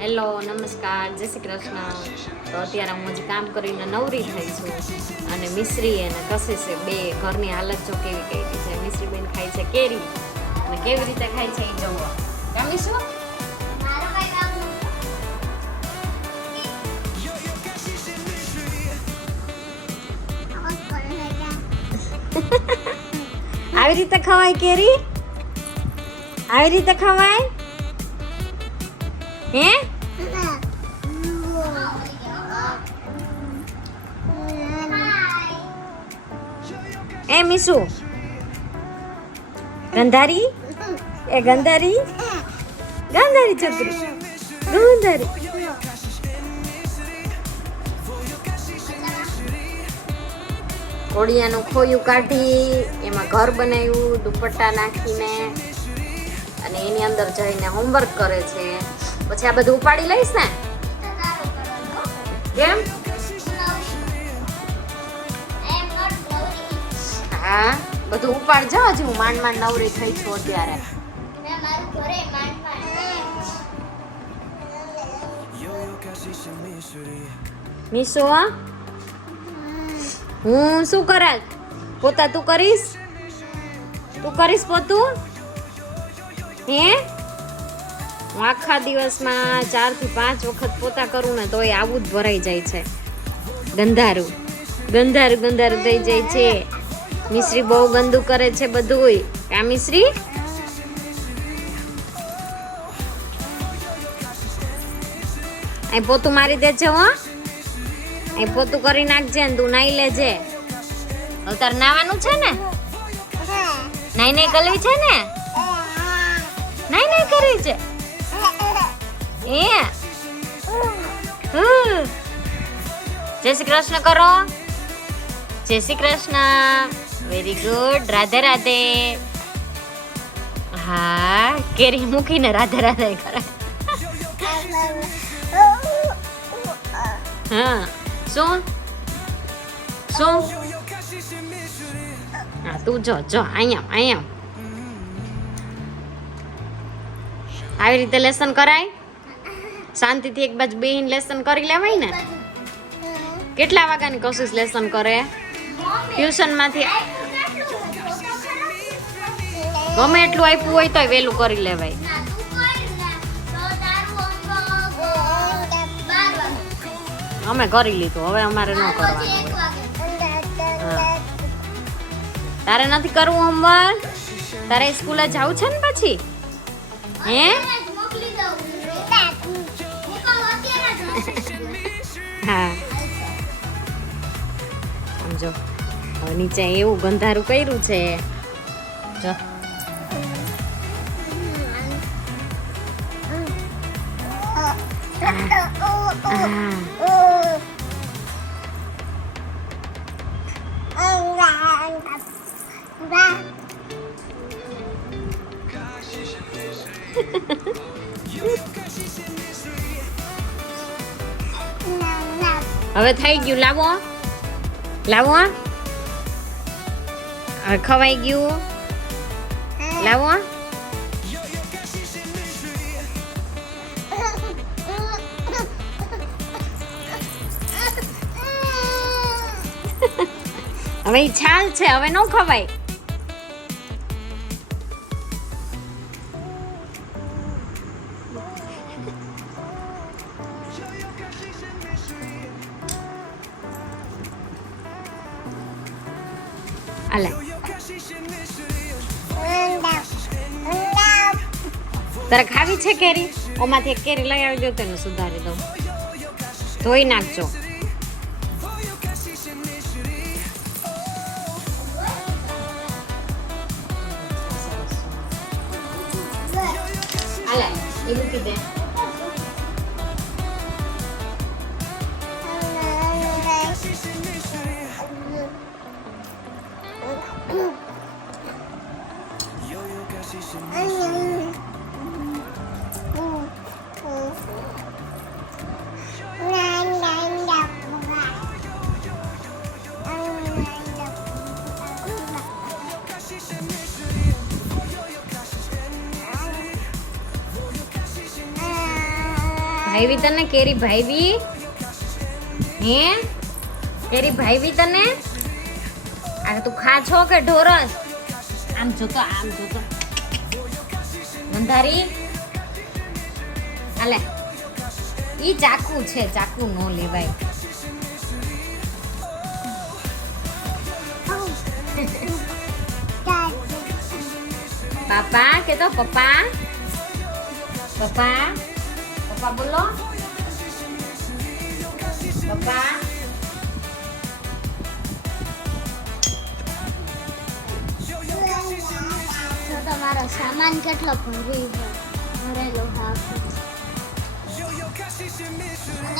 Hello, નમસ્કાર, જય શ્રી કૃષ્ણ. તો અત્યારે હું હજી કામ કરીને નવરી થઈ છું અને મિશ્રી અને કશિશ બે ઘરની હાલત જો કેવી કરી છે. મિશ્રી બેન ખાય છે કેરી અને કેવી રીતે ખાય છે એ જોવો. ગમીશું? આવી રીતે ખવાય કેરી? આવી રીતે ખવાય? હે? એ મીસુ ગંધારી એ ગંધારી ગંધારી છોકરી ગંધારી. કોળિયાનું ખોયું કાઢી એમાં ઘર બનાવ્યું દુપટ્ટા નાખીને અને એની અંદર જઈને હોમવર્ક કરે છે. પછી આ બધું ઉપાડી લઈશ ને? કેમ? હા, બધું ઉપાડ જાઓ. હજી હું માંડ નવરી થઈ છું અત્યારે. મીસુ હું શું કરે? પોતા તું કરીશ? તું કરીશ પોતું? હે? હું આખા દિવસમાં 4 થી 5 વખત પોતા કરું ને તોય આવું જ ભરાઈ જાય છે. ગંધારું ગંધારું ગંધારું થઈ જાય છે. મિશ્રી બહુ ગંદુ કરે છે બધુંય. કા મિશ્રી? અહીં પોતું મારી દેજે હો. અહીં પોતું કરી નાખજે ને તું નાઈ લેજે. હવે તારે નાવાનું છે ને? નાઈ નાઈ કરવી છે ને? નાઈ નાઈ કરવી છે? જય શ્રી કૃષ્ણ કરો. જય શ્રી કૃષ્ણ. Very good. રાધે રાધે. હા, કેરી મૂકીને રાધે રાધે કરે. હા, શું શું? હા, તું જો અહીંયા આવી રીતે લેસન કરાય? શાંતિથી એક બાજુ બેહીને લેસન કરી લેવાય ને? કેટલા વાગ્યાની કોશિશ લેસન કરે? ટ્યુશન માંથી ગમે એટલું આપ્યું હોય તોય વહેલું કરી લેવાય. અમે કરી લીધું, હવે અમારે ન કરવાનું. તારે નથી કરવું હોમવર્ક? તારે સ્કૂલે જવું છે ને પછી? હે? હા, સમજો. હવે નીચે એવું ગંધારું કર્યું છે જો. હવે થઈ ગયું. લાવો લાવો. હવે ખવાઈ ગયું. લાવો. હવે ઈ છાલ છે, હવે ન ખવાય. આલે તારે ખાવી છે કેરી? ઓમાંથી એક કેરી લઈ આવી દો તો એને સુધારી દઉં. ધોઈ નાખજો. આલે એ મૂકી દે. ભાઈવી તને કેરી ભાઈવી હે કેરી ભાઈવી તને આ તું ખા છો કે ઢોરસ આમ જોતો મંધારી આલે ઈ ચાકુ છે ચાકુ નો લેવાય પાપા કે તો પપ્પા પપ્પા પપ્પા બોલો પપ્પા તો તમારો સામાન કેટલો ભરેલો હાફ અને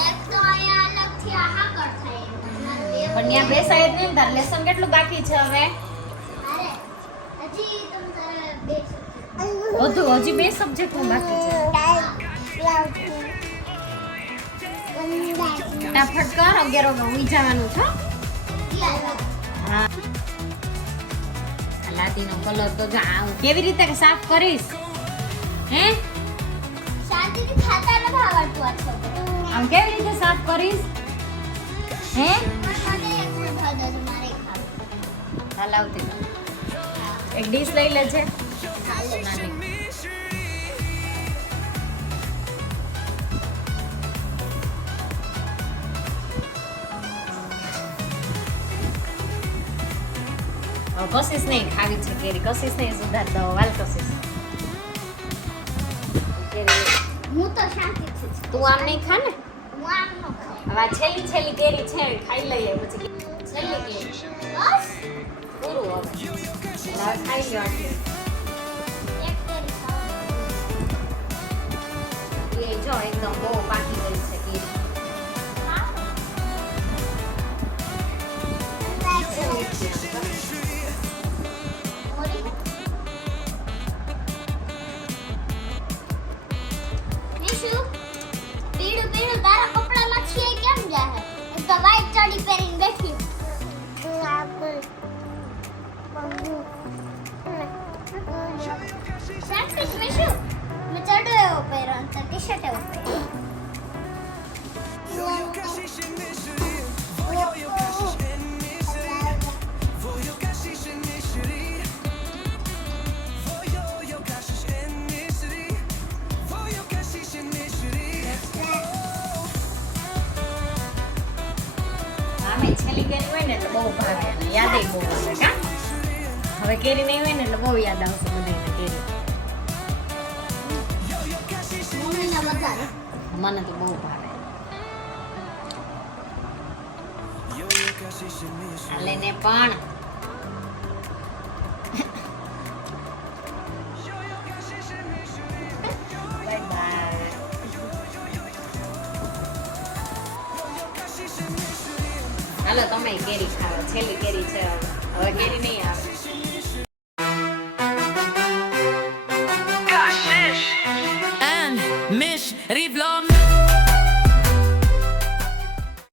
એક તો અહીંયા અલગથી આ હાકર થાય પણ ત્યાં બેસાય જ નહીં તાર લેસન કેટલું બાકી છે હવે અરે હજી તમે તારે બે હજી 2 સબ્જેક્ટ બાકી છે ફટાફટ કર 11 વાગે ઉઈ જવાનું છો હા લાદીનો કલર તો જો આ હું કેવી રીતે સાફ કરીશ હે શાંતિથી ખાતા ન આવડતું આ છોકરો આમ કેવી રીતે સાફ કરીશ હે મને એક ખાધો તો મારે ખાવું હાલ આવતી એક ડીશ લઈ લેજે હાલે નાની કશિશ નહીં ખાવી છે કેરી કશિશ નહીં સુધાર દો વાલ કશિશ હું તો શાંતિથી જ તું આમ નહીં ખા ને હું આમ ન ખાઉં હવે આ છેલ્લી કેરી છે ખાઈ લઈએ પછી છેલ્લી કેરી બસ પૂરું હવે એટલે હવે ખાઈ લો આટલી એક કેરી ખાઉં એ જો એકદમ બહુ પાકી ગઈ છે કેરી છેલ્લી કેરી હોય ને એટલે બહુ ભાવે અને યાદ બહુ આવે કા હવે કેરી નહીં હોય ને એટલે બહુ યાદ આવશે બધાને કેરી મને તો બહુ ભાવે હાલે ને પણ બાય બાય હાલો તમે કેરી ખાઓ છેલ્લી કેરી છે હવે